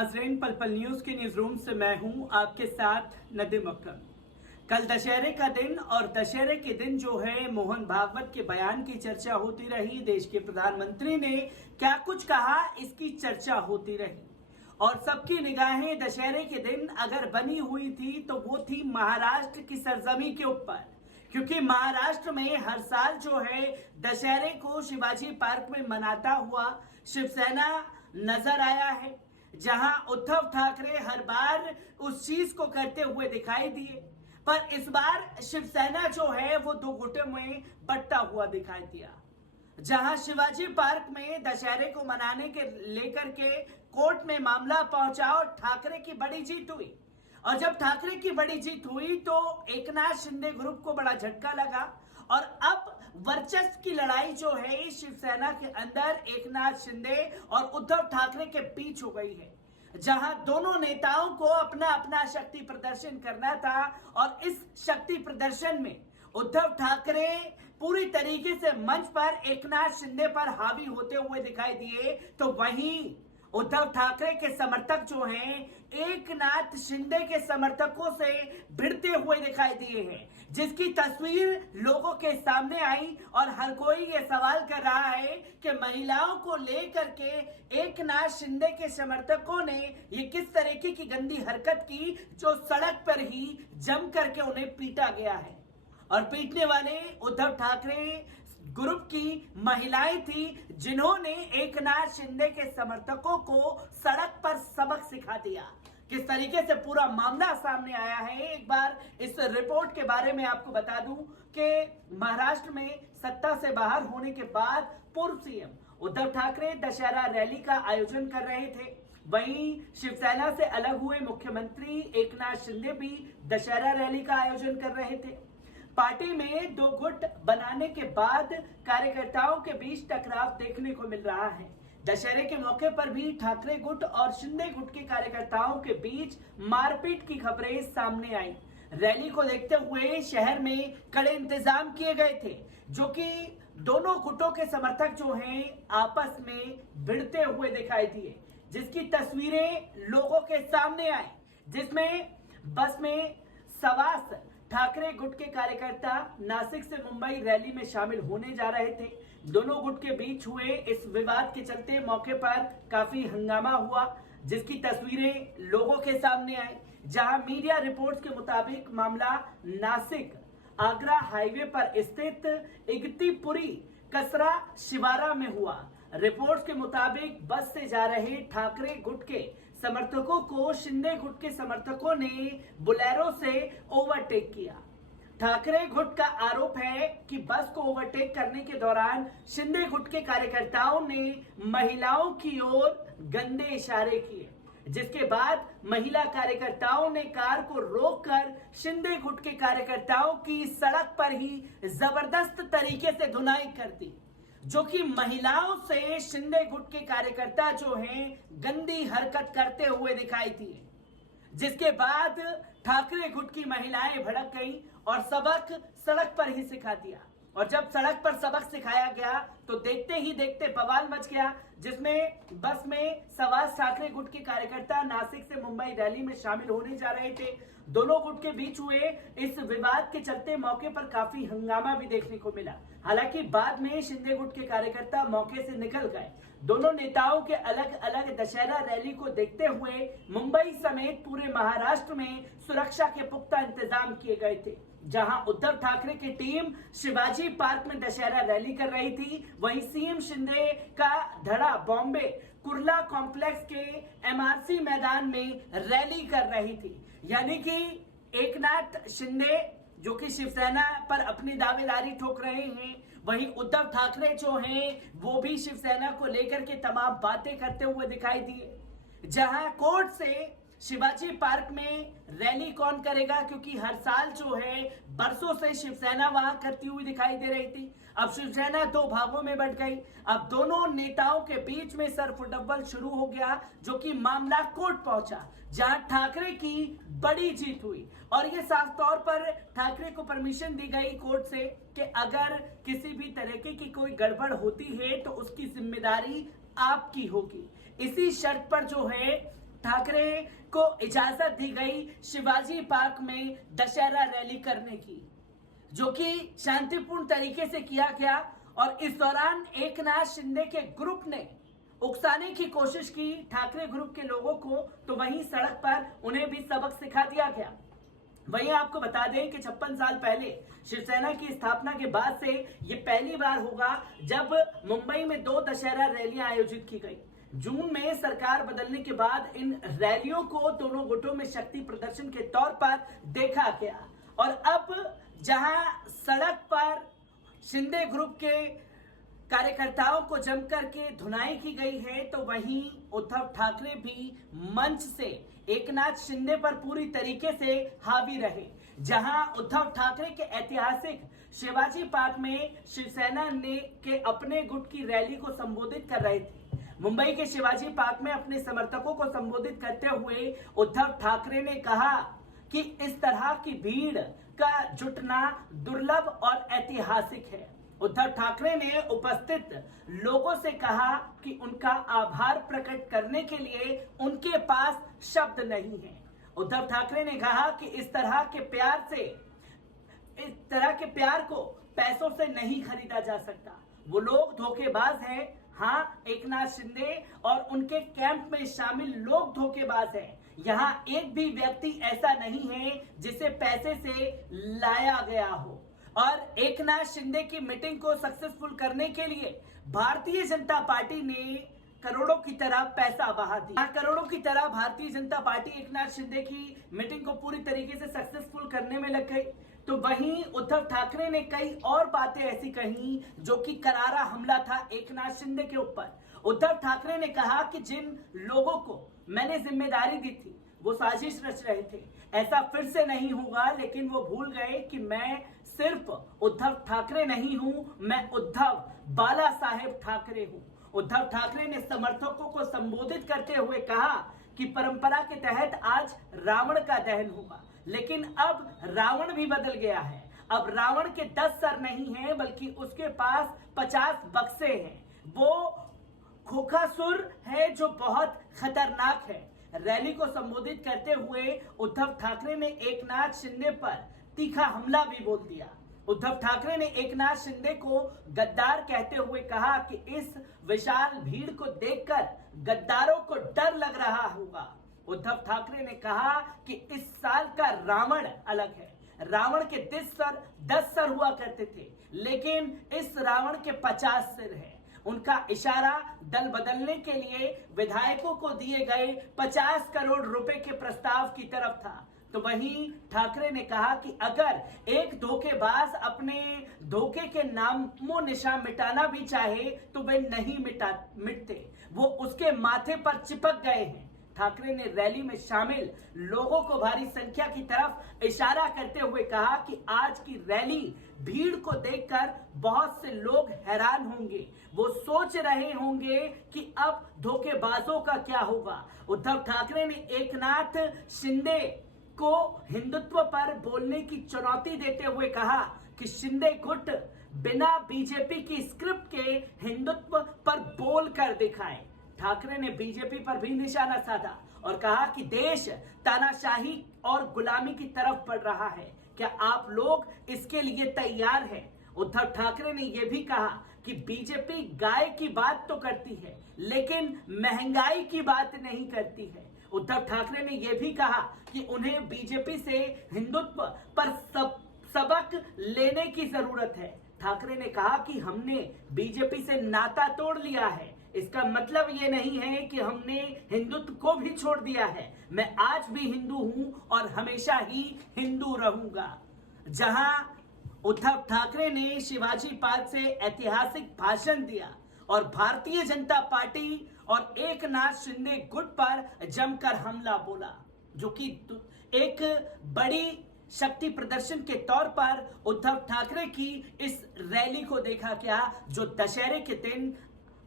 नाजरीन, पल पल न्यूज के न्यूज रूम से मैं हूं आपके साथ नदीम अकरम। कल दशहरे का दिन और दशहरे के दिन जो है मोहन भागवत के बयान की चर्चा होती रही। देश के प्रधानमंत्री ने क्या कुछ कहा, इसकी चर्चा होती रही और सबकी निगाहें दशहरे के दिन अगर बनी हुई थी तो वो थी महाराष्ट्र की सरजमी के ऊपर, क्योंकि महाराष्ट्र में हर साल जो है दशहरे को शिवाजी पार्क में मनाता हुआ शिवसेना नजर आया है, जहां उद्धव ठाकरे हर बार उस चीज को करते हुए दिखाई दिए। पर इस बार शिवसेना जो है वो दो गुटों में बंटता हुआ दिखाई दिया, जहां शिवाजी पार्क में दशहरे को मनाने के लेकर के कोर्ट में मामला पहुंचा और ठाकरे की बड़ी जीत हुई। और जब ठाकरे की बड़ी जीत हुई तो एकनाथ शिंदे ग्रुप को बड़ा झटका लगा और अब वर्चस्व की लड़ाई जो है शिवसेना के अंदर एकनाथ शिंदे और उद्धव ठाकरे के बीच हो गई है, जहां दोनों नेताओं को अपना अपना शक्ति प्रदर्शन करना था। और इस शक्ति प्रदर्शन में उद्धव ठाकरे पूरी तरीके से मंच पर एकनाथ शिंदे पर हावी होते हुए दिखाई दिए, तो वहीं उद्धव ठाकरे के समर्थक जो हैं एकनाथ शिंदे के समर्थकों से भिड़ते हुए दिखाई दिए हैं, जिसकी तस्वीर लोगों के सामने आई। और हर कोई ये सवाल कर रहा है कि महिलाओं को लेकर के एकनाथ शिंदे के समर्थकों ने ये किस तरीके की गंदी हरकत की, जो सड़क पर ही जम करके उन्हें पीटा गया है। और पीटने वाले उद्धव ठाकरे ग्रुप की महिलाएं थी, जिन्होंने एकनाथ शिंदे के समर्थकों को सड़क पर सबक सिखा दिया। किस तरीके से पूरा मामला सामने आया है, एक बार इस रिपोर्ट के बारे में आपको बता दूं कि महाराष्ट्र में सत्ता से बाहर होने के बाद पूर्व सीएम उद्धव ठाकरे दशहरा रैली का आयोजन कर रहे थे। वहीं शिवसेना से अलग हुए मुख्यमंत्री एकनाथ शिंदे भी दशहरा रैली का आयोजन कर रहे थे। पार्टी में दो गुट बनाने के बाद कार्यकर्ताओं के बीच टकराव देखने को मिल रहा है। दशहरे के मौके पर भी ठाकरे गुट और शिंदे गुट के कार्यकर्ताओं के बीच मारपीट की खबरें सामने आई। रैली को देखते हुए शहर में कड़े इंतजाम किए गए थे, जो कि दोनों गुटों के समर्थक जो हैं आपस में भिड़ते हुए दिखाई दिए, जिसकी तस्वीरें लोगों के सामने आई, जिसमें बस में सवार ठाकरे गुट के कार्यकर्ता नासिक से मुंबई रैली में शामिल होने जा रहे थे। दोनों गुट के बीच हुए इस विवाद के चलते मौके पर काफी हंगामा हुआ, जिसकी तस्वीरें लोगों के सामने आई। जहां मीडिया रिपोर्ट्स के मुताबिक मामला नासिक आगरा हाईवे पर स्थित इगतीपुरी कसरा शिवारा में हुआ। रिपोर्ट्स के मुताबिक बस से जा रहे ठाकरे गुट के समर्थकों को शिंदे गुट के समर्थकों ने बुलेरो से ओवरटेक किया। ठाकरे गुट का आरोप है कि बस को ओवरटेक करने के दौरान शिंदे गुट के कार्यकर्ताओं ने महिलाओं की ओर गंदे इशारे किए, जिसके बाद महिला कार्यकर्ताओं ने कार को रोककर शिंदे गुट के कार्यकर्ताओं की सड़क पर ही जबरदस्त तरीके से धुनाई कर दी, जो कि महिलाओं से शिंदे गुट के कार्यकर्ता जो हैं गंदी हरकत करते हुए दिखाई दिए। जिसके बाद ठाकरे गुट की महिलाएं भड़क गईं और सबक सड़क पर ही सिखा दिया। और जब सड़क पर सबक सिखाया गया तो देखते ही देखते बवाल मच गया, जिसमें बस में सवार ठाकरे गुट के कार्यकर्ता नासिक से मुंबई रैली में शामिल होने जा रहे थे। दोनों गुट के बीच हुए इस विवाद के चलते मौके पर काफी हंगामा भी देखने को मिला। हालांकि बाद में शिंदे गुट के कार्यकर्ता मौके से निकल गए। दोनों नेताओं के अलग अलग दशहरा रैली को देखते हुए मुंबई समेत पूरे महाराष्ट्र में सुरक्षा के पुख्ता इंतजाम किए गए थे। जहां उद्धव ठाकरे की टीम शिवाजी पार्क में दशहरा रैली कर रही थी, वहीं सीएम शिंदे का धड़ा बॉम्बे कुर्ला कॉम्प्लेक्स के एमआरसी मैदान में रैली कर रही थी। यानी कि एकनाथ शिंदे जो कि शिवसेना पर अपनी दावेदारी ठोक रहे हैं, वहीं उद्धव ठाकरे जो हैं वो भी शिवसेना को लेकर के तमाम बातें करते हुए दिखाई दिए। जहां कोर्ट से शिवाजी पार्क में रैली कौन करेगा, क्योंकि हर साल जो है बरसों से शिवसेना वहां करती हुई दिखाई दे रही थी। अब शिवसेना दो भागों में बंट गई। अब दोनों नेताओं के बीच में सरफुटबल शुरू हो गया, जो कि मामला कोर्ट पहुंचा, जहां ठाकरे की बड़ी जीत हुई। और ये साफ तौर पर ठाकरे को परमिशन दी गई कोर्ट से कि अगर किसी भी तरीके की कोई गड़बड़ होती है तो उसकी जिम्मेदारी आपकी होगी। इसी शर्त पर जो है ठाकरे को इजाजत दी गई शिवाजी पार्क में दशहरा रैली करने की, जो कि शांतिपूर्ण तरीके से किया गया। और इस दौरान एकनाथ शिंदे के ग्रुप ने उकसाने की कोशिश की ठाकरे ग्रुप के लोगों को, तो वहीं सड़क पर उन्हें भी सबक सिखा दिया गया। वहीं आपको बता दें कि 56 साल पहले शिवसेना की स्थापना के बाद से ये पहली बार होगा जब मुंबई में 2 दशहरा रैलियां आयोजित की गई। जून में सरकार बदलने के बाद इन रैलियों को दोनों गुटों में शक्ति प्रदर्शन के तौर पर देखा गया। और अब जहां सड़क पर शिंदे ग्रुप के कार्यकर्ताओं को जमकर के धुनाई की गई है, तो वहीं उद्धव ठाकरे भी मंच से एकनाथ शिंदे पर पूरी तरीके से हावी रहे। जहां उद्धव ठाकरे के ऐतिहासिक शिवाजी पार्क में शिवसेना ने के अपने गुट की रैली को संबोधित कर रहे थे। मुंबई के शिवाजी पार्क में अपने समर्थकों को संबोधित करते हुए उद्धव ठाकरे ने कहा कि इस तरह की भीड़ का जुटना दुर्लभ और ऐतिहासिक है। उद्धव ठाकरे ने उपस्थित लोगों से कहा कि उनका आभार प्रकट करने के लिए उनके पास शब्द नहीं है। उद्धव ठाकरे ने कहा कि इस तरह के प्यार को पैसों से नहीं खरीदा जा सकता। वो लोग धोखेबाज हैं। हाँ, एकनाथ शिंदे और उनके कैंप में शामिल लोग धोखेबाज हैं। यहाँ एक भी व्यक्ति ऐसा नहीं है जिसे पैसे से लाया गया हो। और एकनाथ शिंदे की मीटिंग को सक्सेसफुल करने के लिए भारतीय जनता पार्टी ने करोड़ों की तरह पैसा बहा दिया। करोड़ों की तरह भारतीय जनता पार्टी एकनाथ शिंदे की मीटिंग को पूरी तरीके से सक्सेसफुल करने में लग गई। तो वहीं उद्धव ठाकरे ने कई और बातें ऐसी कही जो कि करारा हमला था एकनाथ शिंदे के ऊपर। उद्धव ठाकरे ने कहा कि जिन लोगों को मैंने जिम्मेदारी दी थी वो साजिश रच रहे थे, ऐसा फिर से नहीं होगा। लेकिन वो भूल गए कि मैं सिर्फ उद्धव ठाकरे नहीं हूं, मैं उद्धव बाला साहेब ठाकरे हूं। उद्धव ठाकरे ने समर्थकों को संबोधित करते हुए कहा कि परंपरा के तहत आज रावण का दहन होगा, लेकिन अब रावण भी बदल गया है। अब रावण के 10 सर नहीं है, बल्कि उसके पास 50 बक्से हैं। वो खोखासुर है जो बहुत खतरनाक है। रैली को संबोधित करते हुए उद्धव ठाकरे ने एकनाथ शिंदे पर तीखा हमला भी बोल दिया। उद्धव ठाकरे ने एकनाथ शिंदे को गद्दार कहते हुए कहा कि इस विशाल भीड़ को देखकर गद्दारों को डर लग रहा होगा। उद्धव ठाकरे ने कहा कि इस साल का रावण अलग है। रावण के 10 सर हुआ करते थे, लेकिन इस रावण के 50 सिर हैं। उनका इशारा दल बदलने के लिए विधायकों को दिए गए 50 करोड़ रुपए के प्रस्ताव की तरफ था। तो वहीं ठाकरे ने कहा कि अगर एक धोखेबाज अपने धोखे के नामो निशान मिटाना भी चाहे तो वे नहीं मिटते, वो उसके माथे पर चिपक गए हैं। ठाकरे ने रैली में शामिल लोगों को भारी संख्या की तरफ इशारा करते हुए कहा कि आज की रैली भीड़ को देखकर बहुत से लोग हैरान होंगे। वो सोच रहे होंगे कि अब धोखेबाजों का क्या होगा। उद्धव ठाकरे ने एकनाथ शिंदे को हिंदुत्व पर बोलने की चुनौती देते हुए कहा कि शिंदे गुट बिना बीजेपी की स्क्रिप्ट के हिंदुत्व पर बोल कर दिखाए। ठाकरे ने बीजेपी पर भी निशाना साधा और कहा कि देश तानाशाही और गुलामी की तरफ बढ़ रहा है, क्या आप लोग इसके लिए तैयार हैं? उद्धव ठाकरे ने यह भी कहा कि बीजेपी गाय की बात तो करती है, लेकिन महंगाई की बात नहीं करती है। उद्धव ठाकरे ने यह भी कहा कि उन्हें बीजेपी से हिंदुत्व पर सबक लेने की जरूरत है। ठाकरे ने कहा कि हमने बीजेपी से नाता तोड़ लिया है, इसका मतलब ये नहीं है कि हमने हिंदुत्व को भी छोड़ दिया है। मैं आज भी हिंदू हूं और हमेशा ही हिंदू रहूंगा। जहां उद्धव ठाकरे ने शिवाजी पार्क से ऐतिहासिक भाषण दिया और भारतीय जनता पार्टी और एकनाथ शिंदे गुट पर जमकर हमला बोला, जो कि एक बड़ी शक्ति प्रदर्शन के तौर पर उद्धव ठाकरे की इस रैली को देखा गया जो दशहरे के दिन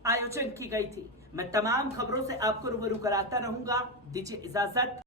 आयोजन की गई थी। मैं तमाम खबरों से आपको रूबरू कराता रहूंगा। दीजिए इजाजत।